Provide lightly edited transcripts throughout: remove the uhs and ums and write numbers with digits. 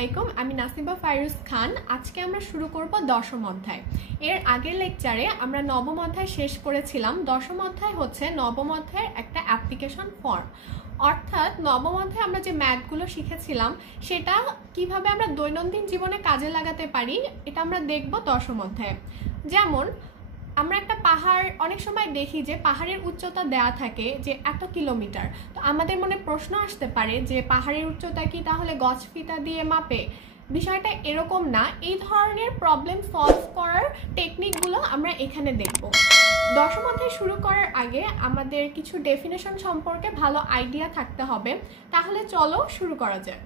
আলাইকুম, আমি নাসিবা ফাইরুজ খান। আজকে আমরা শুরু করব দশম অধ্যায়। এর আগের লেকচারে আমরা নবম অধ্যায় শেষ করেছিলাম। দশম অধ্যায় হচ্ছে নবম অধ্যায়ের একটা অ্যাপ্লিকেশন ফর্ম, অর্থাৎ নবম অধ্যায়ে আমরা যে ম্যাথগুলো শিখেছিলাম সেটা কিভাবে আমরা দৈনন্দিন জীবনে কাজে লাগাতে পারি এটা আমরা দেখব দশম অধ্যায়ে। যেমন আমরা একটা পাহাড় অনেক সময় দেখি যে পাহাড়ের উচ্চতা দেয়া থাকে যে এত কিলোমিটার। তো আমাদের মনে প্রশ্ন আসতে পারে যে পাহাড়ের উচ্চতা কি তাহলে গজ ফিতা দিয়ে মাপে? বিষয়টা এরকম না। এই ধরনের প্রবলেম সলভ করার টেকনিকগুলো আমরা এখানে দেখব। দশম অধ্যায় শুরু করার আগে আমাদের কিছু ডেফিনেশন সম্পর্কে ভালো আইডিয়া থাকতে হবে। তাহলে চলো শুরু করা যাক।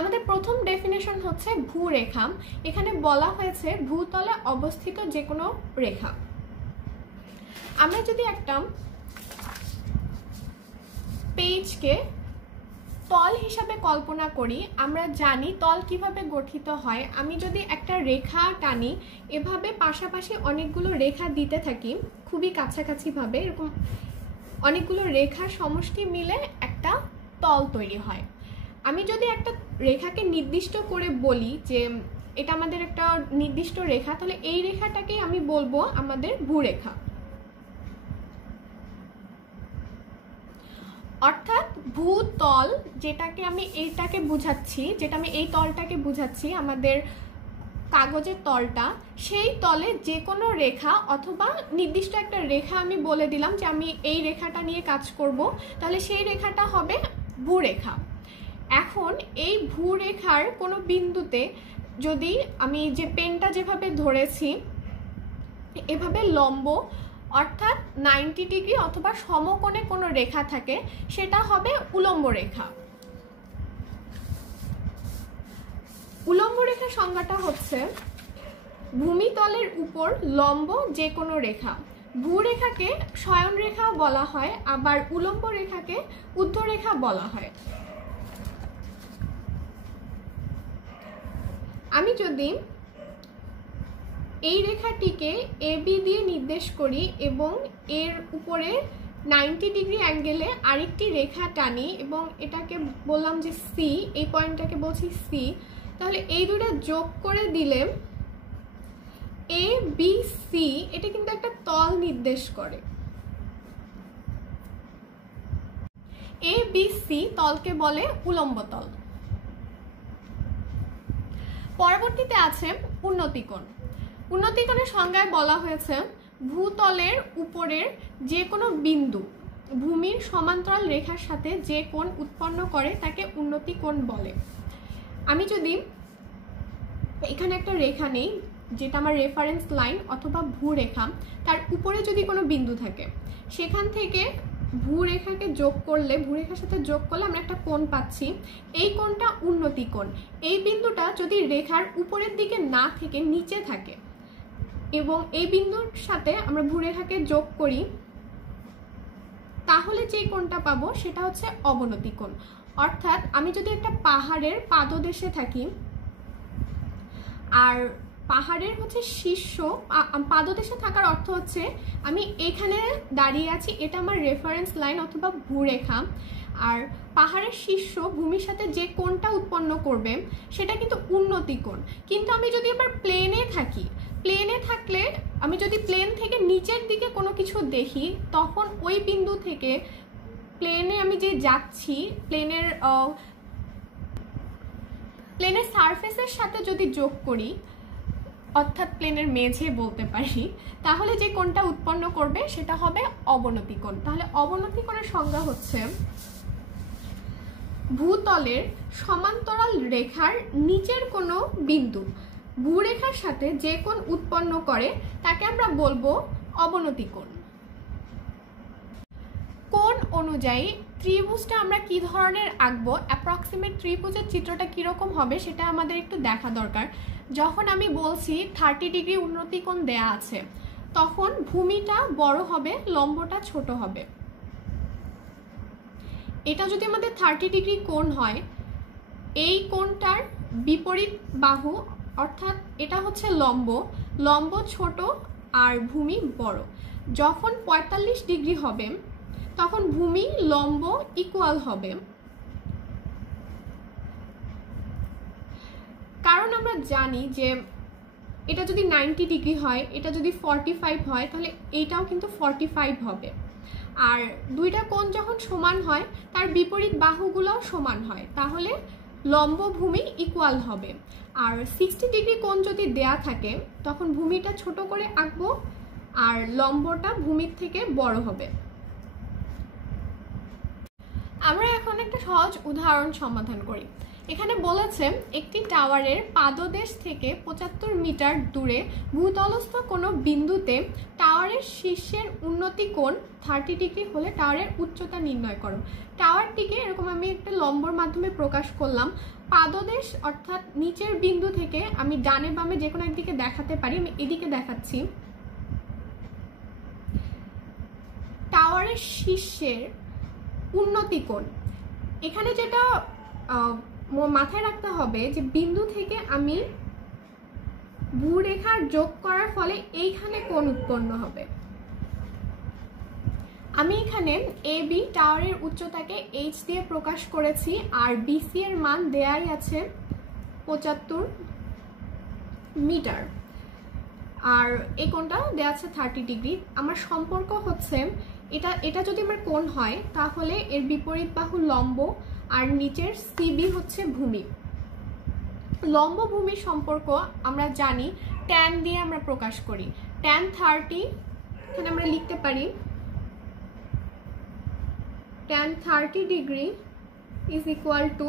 আমাদের প্রথম ডেফিনেশন হচ্ছে ভূরেখা। এখানে বলা হয়েছে ভূতলে অবস্থিত যে কোনো রেখা। আমরা যদি একটা পেজকে তল হিসাবে কল্পনা করি, আমরা জানি তল কিভাবে গঠিত হয়। আমি যদি একটা রেখা টানি, এভাবে পাশাপাশি অনেকগুলো রেখা দিতে থাকি খুবই কাছাকাছি ভাবে, এরকম অনেকগুলো রেখার সমষ্টি মিলে একটা তল তৈরি হয়। আমি যদি একটা রেখাকে নির্দিষ্ট করে বলি যে এটা আমাদের একটা নির্দিষ্ট রেখা, তাহলে এই রেখাটাকে আমি বলবো আমাদের ভূরেখা। অর্থাৎ ভূতল যেটাকে আমি এইটাকে বুঝাচ্ছি, যেটা আমি এই তলটাকে বুঝাচ্ছি, আমাদের কাগজের তলটা, সেই তলে যে কোনো রেখা অথবা নির্দিষ্ট একটা রেখা আমি বলে দিলাম যে আমি এই রেখাটা নিয়ে কাজ করব, তাহলে সেই রেখাটা হবে ভূরেখা। এখন এই ভূরেখার কোনো বিন্দুতে যদি আমি যে পেনটা যেভাবে ধরেছি এভাবে লম্ব অর্থাৎ 90 ডিগ্রি অথবা সমকোণে কোনো রেখা থাকে, সেটা হবে উলম্ব রেখা। উলম্ব রেখার সংজ্ঞাটা হচ্ছে ভূমিতলের উপর লম্ব যে কোনো রেখা। ভূরেখাকে শয়ন রেখা বলা হয়, আবার উলম্ব রেখাকে ঊর্ধ্বরেখা বলা হয়। আমি যদি এই রেখাটিকে AB দিয়ে নির্দেশ করি এবং এর উপরে 90 ডিগ্রি অ্যাঙ্গেলে আরেকটি রেখা টানি এবং এটাকে বললাম যে C, এই পয়েন্টটাকে বলছি C, তাহলে এই দুটো যোগ করে দিলে ABC এটা কিন্তু একটা তল নির্দেশ করে। ABC তলকে বলে উলম্ব তল। পরবর্তীতে আছে উন্নতিকোণ। উন্নতিকোণের সংজ্ঞায় বলা হয়েছে ভূতলের উপরের যে কোনো বিন্দু ভূমির সমান্তরাল রেখার সাথে যে কোণ উৎপন্ন করে তাকে উন্নতিকোণ বলে। আমি যদি এখানে একটা রেখা নেই যেটা আমার রেফারেন্স লাইন অথবা ভূরেখা, তার উপরে যদি কোনো বিন্দু থাকে, সেখান থেকে ভূরেখাকে যোগ করলে, ভূরেখার সাথে যোগ করলে আমরা একটা কোণ পাচ্ছি, এই কোণটা উন্নতিকোণ। এই বিন্দুটা যদি রেখার উপরের দিকে না থেকে নিচে থাকে এবং এই বিন্দুর সাথে আমরা ভূরেখাকে যোগ করি, তাহলে যে কোণটা পাবো সেটা হচ্ছে অবনতি কোণ। অর্থাৎ আমি যদি একটা পাহাড়ের পাদদেশে থাকি, আর পাহাড়ের হচ্ছে শীর্ষ, পাদদেশে থাকার অর্থ হচ্ছে আমি এখানে দাঁড়িয়ে আছি, এটা আমার রেফারেন্স লাইন অথবা ভূরেখা, আর পাহাড়ের শীর্ষ ভূমির সাথে যে কোণটা উৎপন্ন করবে সেটা কিন্তু উন্নতি কোণ। কিন্তু আমি যদি আবার প্লেনে থাকি, প্লেনে থাকলে আমি যদি প্লেন থেকে নিচের দিকে কোনো কিছু দেখি, তখন ওই বিন্দু থেকে প্লেনে আমি যে যাচ্ছি, প্লেনের সারফেসের সাথে যদি যোগ করি, অর্থাৎ প্লেনের মেঝে বলতে পারি, তাহলে যে কোণটা উৎপন্ন করবে সেটা হবে অবনতি কোণ। তাহলে অবনতি কোণের সংজ্ঞা হচ্ছে ভূতলের সমান্তরাল রেখার নিচের কোনো বিন্দু ভূরেখার সাথে যে কোণ উৎপন্ন করে তাকে আমরা বলবো অবনতি কোণ। কোণ অনুযায়ী ত্রিভুজটা আমরা কি ধরনের আঁকবো, অ্যাপ্রক্সিমেট ত্রিভুজের চিত্রটা কিরকম হবে সেটা আমাদের একটু দেখা দরকার। যখন আমি বলছি 30 ডিগ্রি উন্নতি কোণ দেয়া আছে, তখন ভূমিটা বড় হবে, লম্বটা ছোট হবে। এটা যদি আমাদের 30 ডিগ্রি কোণ হয়, এই কোণটার বিপরীত বাহু অর্থাৎ এটা হচ্ছে লম্ব, লম্ব ছোট আর ভূমি বড়। যখন 45 ডিগ্রি হবে তখন ভূমি লম্ব ইকুয়াল হবে আমরা জানি যে এটা যদি 90 ডিগ্রি হয়, এটা যদি 45 হয়, তাহলে এইটাও কিন্তু 45 হবে। আর দুইটা কোণ যখন সমান হয় তার বিপরীত বাহুগুলোও সমান হয়, তাহলে লম্ব ভূমি ইকুয়াল হবে। আর 60 ডিগ্রি কোণ যদি দেয়া থাকে তখন ভূমিটা ছোট করে আঁকবো আর লম্বটা ভূমির থেকে বড় হবে। আমরা এখন একটা সহজ উদাহরণ সমাধান করি। এখানে বলেছে একটি টাওয়ারের পাদদেশ থেকে 75 মিটার দূরে ভূতলস্থ কোনো বিন্দুতে টাওয়ারের শীর্ষের উন্নতি কোণ 30 ডিগ্রি হলে টাওয়ারের উচ্চতা নির্ণয় করো। টাওয়ারটিকে এরকম আমি একটা লম্বর মাধ্যমে প্রকাশ করলাম। পাদদেশ অর্থাৎ নিচের বিন্দু থেকে আমি ডানে বামে যে কোনো একদিকে দেখাতে পারি, আমি এদিকে দেখাচ্ছি। টাওয়ারের শীর্ষের উন্নতি কোণ, এখানে যেটা মাথায় রাখতে হবে যে বিন্দু থেকে আমি ভূরেখার যোগ করার ফলে এইখানে কোণ উৎপন্ন হবে। আমি এখানে এ বি টাওয়ারের উচ্চতাকে এইচ দিয়ে প্রকাশ করেছি আর বিসি এর মান দেয়াই আছে 75 মিটার আর এই কোণটা দেয়া আছে 30 ডিগ্রি। আমার সম্পর্ক হচ্ছে এটা যদি আমার কোণ হয় তাহলে এর বিপরীত বাহু লম্ব আর নিচের সিবি হচ্ছে ভূমি। লম্ব ভূমির সম্পর্ক আমরা জানি ট্যান দিয়ে আমরা প্রকাশ করি। ট্যান 30 এখানে আমরা লিখতে পারি tan 30 degree is equal to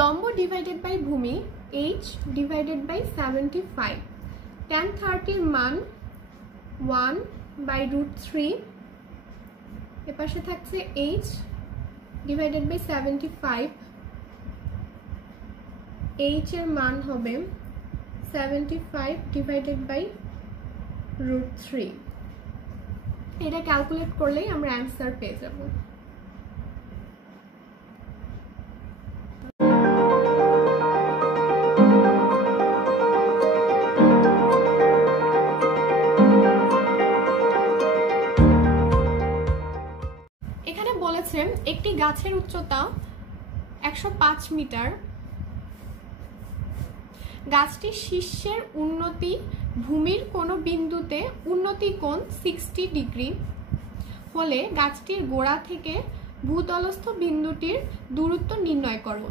লম্ব ডিভাইডেড বাই ভূমি h ডিভাইডেড বাই 75। ট্যান 30 এর মান 1/√3, এপাশে থাকছে h ডিভাইডেড বাই 75। h এর মান হবে 75 ডিভাইডেড বাই √3। এটা ক্যালকুলেট করলেই আমরা অ্যান্সার পেয়ে যাব। এখানে বলেছে একটি গাছের উচ্চতা 105 মিটার, গাছটির শীর্ষের উন্নতি ভূমির কোনো বিন্দুতে উন্নতি কোণ 60 ডিগ্রি হলে গাছটির গোড়া থেকে ভূতলস্থ বিন্দুটির দূরত্ব নির্ণয় করো।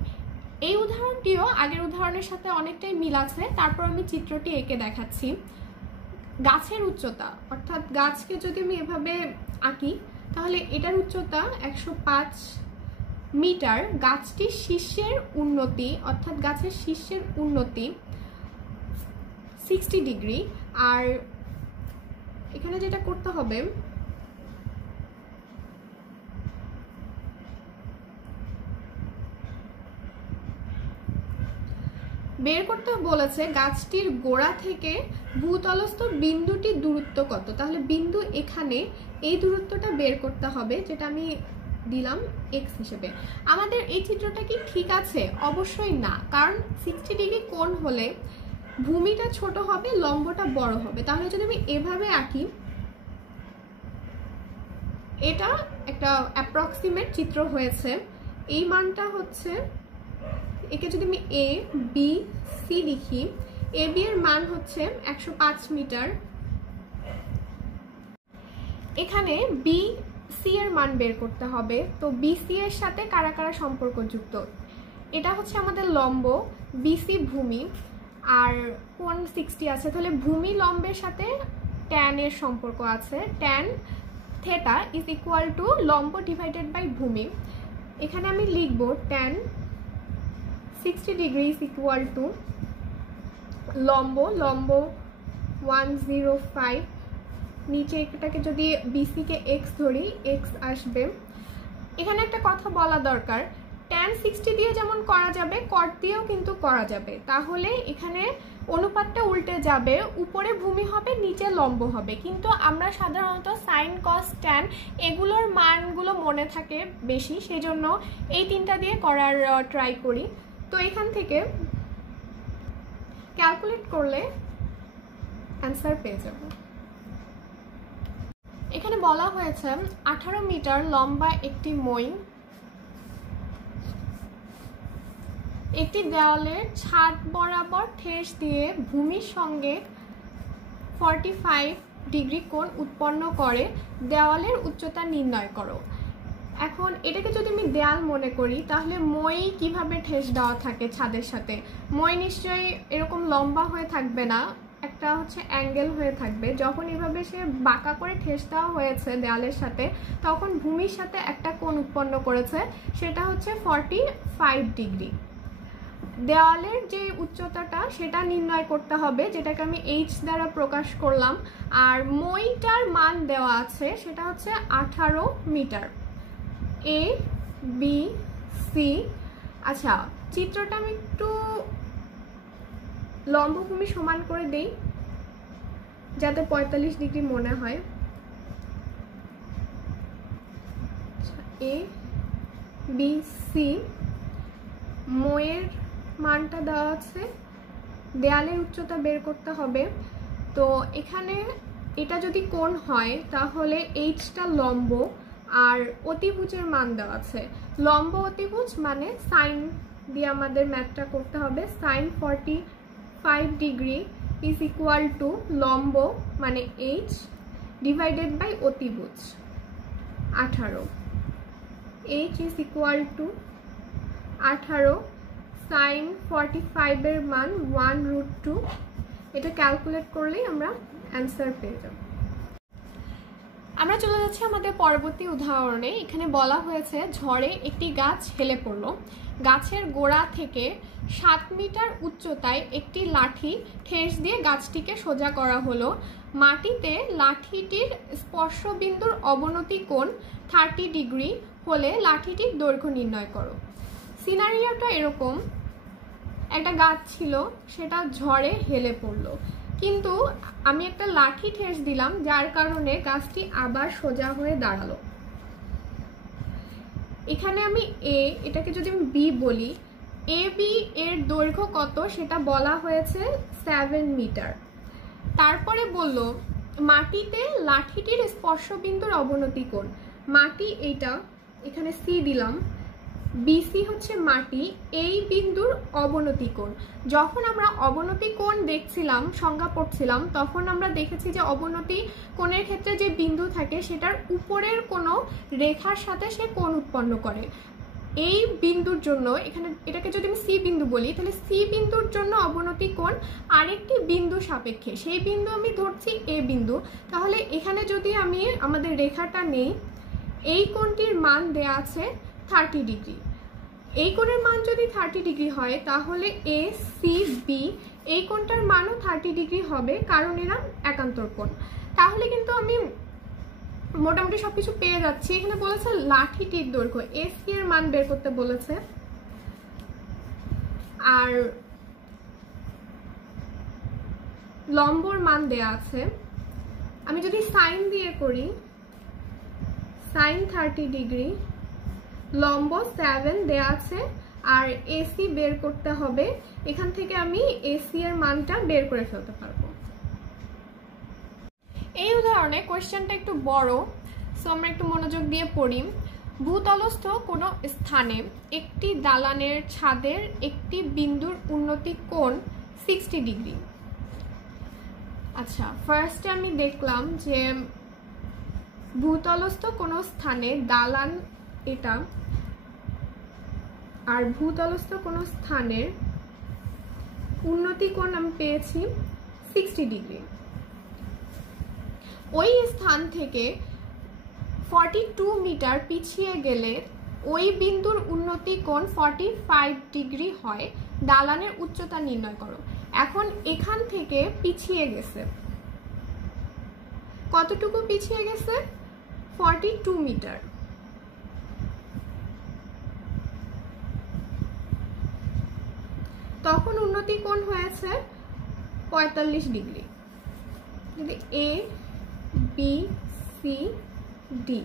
এই উদাহরণটিও আগের উদাহরণের সাথে অনেকটাই মিল আছে, তারপর আমি চিত্রটি এঁকে দেখাচ্ছি। গাছের উচ্চতা অর্থাৎ গাছকে যদি আমি এভাবে আঁকি তাহলে এটার উচ্চতা 105 মিটার, গাছটির শীর্ষের উন্নতি অর্থাৎ গাছের শীর্ষের উন্নতি 60 ডিগ্রি। আর এখানে যেটা করতে হবে বের করতে বলেছে গাছটির গোড়া থেকে ভূতলস্থ বিন্দুটির দূরত্ব কত। তাহলে বিন্দু এখানে এই দূরত্বটা বের করতে হবে, যেটা আমি দিলাম x হিসেবে। আমাদের এই চিত্রটা কি ঠিক আছে? অবশ্যই না, কারণ 60 ডিগ্রি কোণ হলে ভূমিটা ছোট হবে, লম্বটা বড় হবে। তাহলে যদি আমি এভাবে আঁকি, এটা একটা অ্যাপ্রক্সিমেট চিত্র হয়েছে। এই মানটা হচ্ছে, একে যদি আমি এ বি সি লিখি, এ বি এর মান হচ্ছে 105 মিটার। এখানে বি সি এর মান বের করতে হবে। তো বিসি এর সাথে কারা কারা সম্পর্কযুক্ত, এটা হচ্ছে আমাদের লম্ব, বিসি ভূমি, আর কোণ 60 আছে। তাহলে ভূমি লম্বের সাথে ট্যান এর সম্পর্ক আছে। Tan theta is equal to লম্ব ডিভাইডেড বাই ভূমি। এখানে আমি লিখব tan 60 degree is equal to লম্ব 105, নিচে এটাকে যদি বিসিকে এক্স ধরি এক্স আসবে। এখানে একটা কথা বলা দরকার, ট্যান 60 দিয়ে যেমন করা যাবে কট দিয়েও কিন্তু করা যাবে। তাহলে এখানে অনুপাতটা উল্টে যাবে, উপরে ভূমি হবে নিচে লম্ব হবে। কিন্তু আমরা সাধারণত সাইন কস ট্যান এগুলোর মানগুলো মনে থাকে বেশি, সেজন্য এই তিনটা দিয়ে করার ট্রাই করি। তো এখান থেকে ক্যালকুলেট করলে অ্যান্সার পেয়ে যাব। এখানে বলা হয়েছে 18 মিটার লম্বা একটি মই একটি দেওয়ালের ছাদ বরাবর ঠেস দিয়ে ভূমির সঙ্গে 45 ডিগ্রি কোণ উৎপন্ন করে দেওয়ালের উচ্চতা নির্ণয় করো। এখন এটাকে যদি আমি দেয়াল মনে করি তাহলে মই কিভাবে ঠেস দেওয়া থাকে ছাদের সাথে? মই নিশ্চয়ই এরকম লম্বা হয়ে থাকবে না, একটা হচ্ছে অ্যাঙ্গেল হয়ে থাকবে। যখন এভাবে সে বাঁকা করে ঠেস দেওয়া হয়েছে দেওয়ালের সাথে, তখন ভূমির সাথে একটা কোণ উৎপন্ন করেছে, সেটা হচ্ছে 45 ডিগ্রি। দেওয়ালের যে উচ্চতাটা সেটা নির্ণয় করতে হবে, যেটাকে আমি এইচ দ্বারা প্রকাশ করলাম। আর মইটার মান দেওয়া আছে, সেটা হচ্ছে 18 মিটার। A B C. আচ্ছা, চিত্রটা আমি একটু লম্বভূমি সমান করে দেই যাতে 45 ডিগ্রি মনে হয়। এ বি সি, মইয়ের মানটা দেওয়া আছে, দেয়ালের উচ্চতা বের করতে হবে। তো এখানে এটা যদি কোণ হয় তাহলে এইচটা লম্ব আর অতিভুজের মান দেওয়া আছে। লম্ব অতিভুজ মানে সাইন দিয়ে আমাদের ম্যাথটা করতে হবে। Sine 45 degree is equal to লম্ব মানে এইচ ডিভাইডেড বাই অতিভুজ 18। H is equal to 18, sine 45 এর মান 1√2। এটা ক্যালকুলেট করলেই আমরা অ্যান্সার পেয়ে যাব। আমরা চলে যাচ্ছি আমাদের পরবর্তী উদাহরণে। এখানে বলা হয়েছে ঝড়ে একটি গাছ হেলে পড়ল। গাছের গোড়া থেকে 7 মিটার উচ্চতায় একটি লাঠি ঠেস দিয়ে গাছটিকে সোজা করা হলো। মাটিতে লাঠিটির স্পর্শবিন্দুর অবনতি কোণ 30 ডিগ্রি হলে লাঠিটির দৈর্ঘ্য নির্ণয় করো। সিনারিওটা এরকম, একটা গাছ ছিল, সেটা ঝড়ে হেলে পড়লো, কিন্তু আমি একটা লাঠি ঠেস দিলাম যার কারণে গাছটি আবার সোজা হয়ে দাঁড়ালো। এখানে আমি এটাকে যদি আমি বি বলি, এ বি এর দৈর্ঘ্য কত সেটা বলা হয়েছে 7 মিটার। তারপরে বলল মাটিতে লাঠিটির স্পর্শবিন্দুর অবনতি কোণ। মাটি এইটা, এখানে সি দিলাম, বিসি হচ্ছে মাটি, এই বিন্দুর অবনতি কোণ। যখন আমরা অবনতি কোণ দেখছিলাম, সংজ্ঞা পড়ছিলাম, তখন আমরা দেখেছি যে অবনতি কোণের ক্ষেত্রে যে বিন্দু থাকে সেটার উপরের কোনো রেখার সাথে সে কোণ উৎপন্ন করে। এই বিন্দুর জন্য, এখানে এটাকে যদি আমি সি বিন্দু বলি, তাহলে সি বিন্দুর জন্য অবনতি কোণ আরেকটি বিন্দু সাপেক্ষে, সেই বিন্দু আমি ধরছি এ বিন্দু। তাহলে এখানে যদি আমি আমাদের রেখাটা নেই, এই কোণটির মান দেয়া আছে 30 ডিগ্রি। এই কোণের মান যদি 30 ডিগ্রি হয় তাহলে এ সি বি এই কোণটার মানও 30 ডিগ্রি হবে, কারণ এরা একান্তর কোণ। তাহলে কিন্তু আমি মোটামুটি সবকিছু পেয়ে যাচ্ছি। এখানে বলেছে লাঠিটির দৈর্ঘ্য, এসি এর মান বের করতে বলেছে, আর লম্বর মান দেয়া আছে। আমি যদি সাইন দিয়ে করি, সাইন 30 ডিগ্রি, লম্ব 7 দেয়া আছে, আর এসি বের করতে হবে। এখান থেকে আমি এসি এর মানটা বের করে ফেলতে পারবো। এই উদাহরণে কোয়েশ্চেনটা একটু বড়, সো আমরা একটু মনোযোগ দিয়ে পড়ি। ভূতলস্থ কোনো স্থানে একটি দালানের ছাদের একটি বিন্দুর উন্নতি কোণ 60 ডিগ্রি। আচ্ছা, ফার্স্টে আমি দেখলাম যে ভূতলস্থ কোনো স্থানে দালান এটা, আর ভূতলস্থ কোনো স্থানের উন্নতি কোণ আমি পেয়েছি 60 ডিগ্রি। ওই স্থান থেকে 42 মিটার পিছিয়ে গেলে ওই বিন্দুর উন্নতি কোণ 45 ডিগ্রি হয়। দালানের উচ্চতা নির্ণয় করো। এখন এখান থেকে পিছিয়ে গেছে, কতটুকু পিছিয়ে গেছে? 42 মিটার। তখন উন্নতি কোণ হয়েছে 45 ডিগ্রি। যদি A B C D,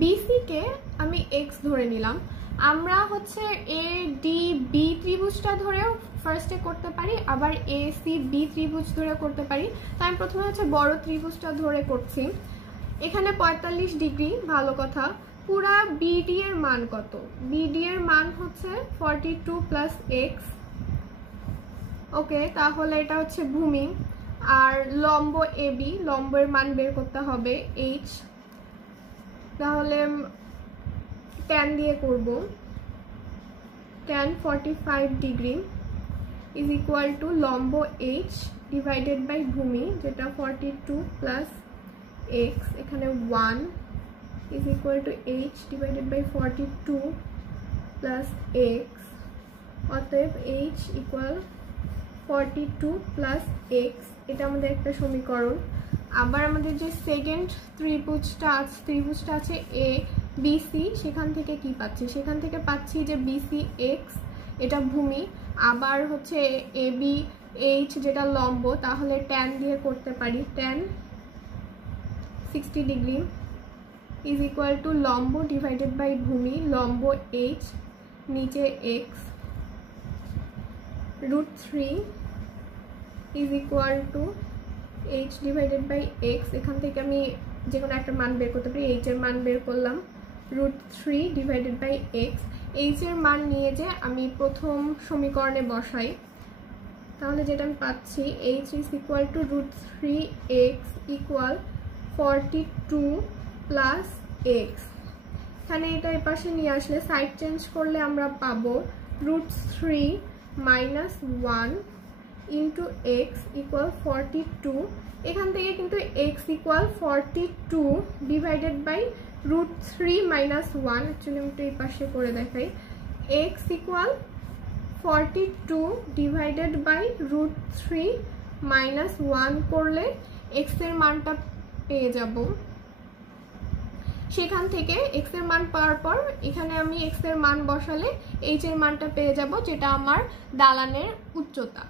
BC কে আমি এক্স ধরে নিলাম। আমরা হচ্ছে এ ডি বি ত্রিভুজটা ধরেও ফার্স্টে করতে পারি, আবার এ সি বি ত্রিভুজ ধরে করতে পারি। তো আমি প্রথমে হচ্ছে বড় ত্রিভুজটা ধরে করছি। এখানে 45 ডিগ্রি, ভালো কথা। পুরা বিডি এর মান কত? বিডি এর মান হচ্ছে 42 প্লাস এক্স। ওকে, তাহলে এটা হচ্ছে ভূমি। আর লম্ব এবি, লম্বের মান বের করতে হবে এইচ। তাহলে tan দিয়ে করব। tan 45 degree is equal to লম্ব এইচ ডিভাইডেড বাই ভূমি, যেটা 42 প্লাস এক্স, এখানে 1 is equal to h divided by 42 plus x, অতএব h equal 42 plus x। এটা আমাদের একটা সমীকরণ। আবার আমাদের যে সেকেন্ড ত্রিভুজটা আছে এ বি সি, সেখান থেকে কি পাচ্ছি? সেখান থেকে পাচ্ছি যে বিসি এক্স, এটা ভূমি। আবার হচ্ছে এ বি এইচ, যেটা লম্ব, তাহলে tan দিয়ে করতে পারি। tan 60 degree is equal to লম্ব divided by ভূমি, লম্ব h, নিচে x, √3 is equal to h divided by x। এখান থেকে আমি যে কোনো একটা মান বের করতে পারি, h এর মান বের করলাম, √3 divided by x। h এর মান নিয়ে যে আমি প্রথম সমীকরণে বসাই, তাহলে যেটা আমি পাচ্ছি h is equal to √3x equal 42 plus x. এখানে এটা এই পাশে নিয়ে আসলে সাইড চেঞ্জ করলে আমরা পাবো √3 মাইনাস 1 ইন্টু এক্স ইকুয়াল 42। এখান থেকে কিন্তু x equal 42 divided by √3 minus 1, actually আমি একটু এই পাশে করে দেখাই, x equal 42 divided by √3 minus 1 করলে এক্স এর মানটা পেয়ে যাব। সেখান থেকে এক্স এর মান পাওয়ার পর এখানে আমি এক্স এর মান বসালে এইচ এর মানটা পেয়ে যাব, যেটা আমার দালানের উচ্চতা।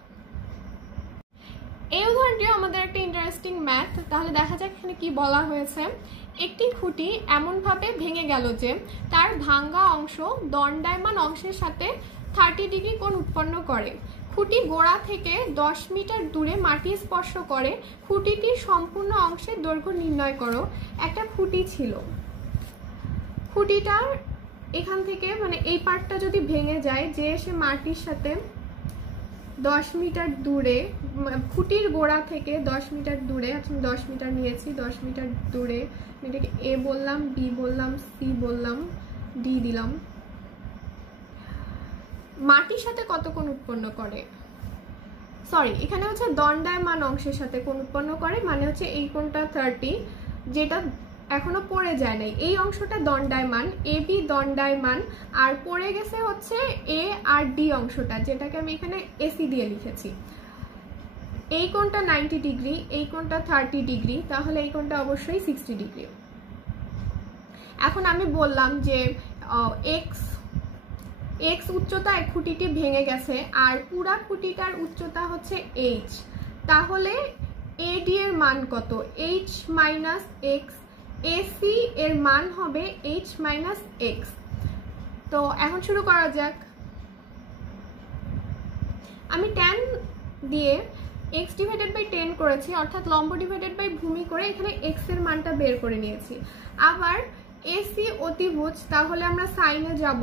এই উদাহরণটি আমাদের একটা ইন্টারেস্টিং ম্যাথ। তাহলে দেখা যাক এখানে কি বলা হয়েছে। একটি খুঁটি এমনভাবে ভেঙে গেল যে তার ভাঙ্গা অংশ দণ্ডায়মান অংশের সাথে 30 ডিগ্রি কোণ উৎপন্ন করে। খুঁটি গোড়া থেকে 10 মিটার দূরে মাটি স্পর্শ করে। খুঁটিটির সম্পূর্ণ অংশের দৈর্ঘ্য নির্ণয় করো। একটা খুঁটি ছিল, খুঁটিটার এখান থেকে মানে এই পার্টটা যদি ভেঙে যায়, যে এসে মাটির সাথে 10 মিটার দূরে, খুঁটির গোড়া থেকে 10 মিটার দূরে, আমি 10 মিটার নিয়েছি, 10 মিটার দূরে এটাকে এ বললাম, বি বললাম, সি বললাম, ডি দিলাম, মাটির সাথে কত কোণ উৎপন্ন করে? সরি, এখানে হচ্ছে দণ্ডায়মান অংশের সাথে কোণ উৎপন্ন করে, মানে হচ্ছে এই কোণটা 30, যেটা এখনো পড়ে যায় নাই, এই অংশটা দণ্ডায়মান, এ বি দণ্ডায়মান, আর পড়ে গেছে হচ্ছে এ আর ডি অংশটা, যেটাকে আমি এখানে এসি দিয়ে লিখেছি। এই কোণটা 90 ডিগ্রি, এই কোণটা 30 ডিগ্রি, তাহলে এই কোণটা অবশ্যই 60 ডিগ্রি। এখন আমি বললাম যে এক্স উচ্চতায় খুঁটিটি ভেঙে গেছে, আর পুরা খুঁটিটার উচ্চতা হচ্ছে এইচ, তাহলে এডি এর মান কত? H minus x. এসি এর মান হবে এইচ মাইনাস এক্স। তো এখন শুরু করা যাক। আমি tan দিয়ে এক্স ডিভাইডেড বাই 10 করেছি, অর্থাৎ লম্ব ডিভাইডেড বাই ভূমি করে এখানে এক্স এর মানটা বের করে নিয়েছি। আবার এসি অতিভুজ, তাহলে আমরা সাইনে যাব,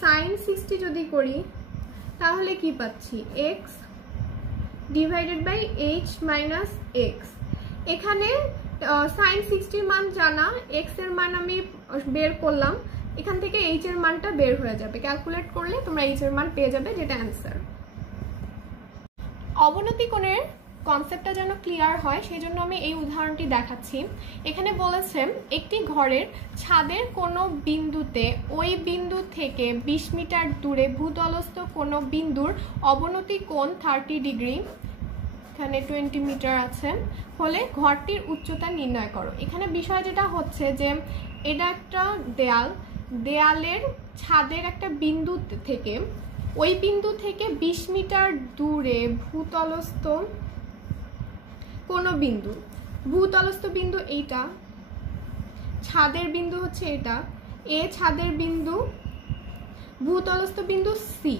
সাইন 60 যদি করি তাহলে কি পাচ্ছি? X divided by h minus x. এখানে সাইন 60 মান জানা, এক্স এর মান আমি বের করলাম, এখান থেকে এইচ এর মানটা বের হয়ে যাবে, ক্যালকুলেট করলে তোমরা এইচ এর মান পেয়ে যাবে, যেটা অ্যান্সার। অবনতি কোণের কনসেপ্টটা যেন ক্লিয়ার হয় সেই জন্য আমি এই উদাহরণটি দেখাচ্ছি। এখানে বলেছে একটি ঘরের ছাদের কোনো বিন্দুতে ওই বিন্দু থেকে 20 মিটার দূরে ভূতলস্থ কোনো বিন্দুর অবনতি কোণ 30 ডিগ্রি, এখানে 20 মিটার আছে, হলে ঘরটির উচ্চতা নির্ণয় করো। এখানে বিষয় যেটা হচ্ছে যে এটা একটা দেয়ালের ছাদের একটা বিন্দু থেকে, ওই বিন্দু থেকে 20 মিটার দূরে ভূতলস্থ কোনো বিন্দু, ভূতলস্থ বিন্দু এইটা, ছাদের বিন্দু হচ্ছে এটা, এ ছাদের বিন্দু, ভূতলস্থ বিন্দু সি।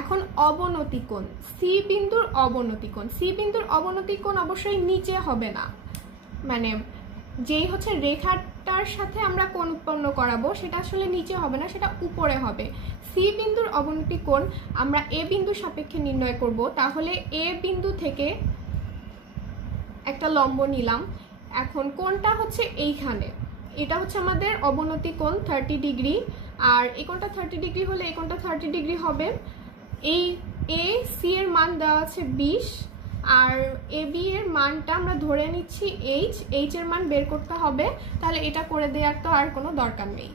এখন অবনতি কোণ, সি বিন্দুর অবনতি কোণ, সি বিন্দুর অবনতি কোণ অবশ্যই নিচে হবে না, মানে যেই হচ্ছে রেখার কোণটার সাথে আমরা কোণ উৎপন্ন করাবো সেটা আসলে নিচে হবে না, সেটা উপরে হবে। সি বিন্দুর অবনতি কোণ আমরা এ বিন্দুর সাপেক্ষে নির্ণয় করব। তাহলে এ বিন্দু থেকে একটা লম্ব নিলাম, এখন কোণটা হচ্ছে এইখানে, এটা হচ্ছে আমাদের অবনতি কোণ 30 ডিগ্রি, আর এই কোণটা 30 ডিগ্রি হলে এই কোণটা 30 ডিগ্রি হবে। এই এ সি এর মান দেওয়া আছে 20, আর এ বি এর মানটা আমরা ধরে নিচ্ছি এইচ এর মান বের করতে হবে। তাহলে এটা করে দেওয়ার তো আর কোনো দরকার নেই।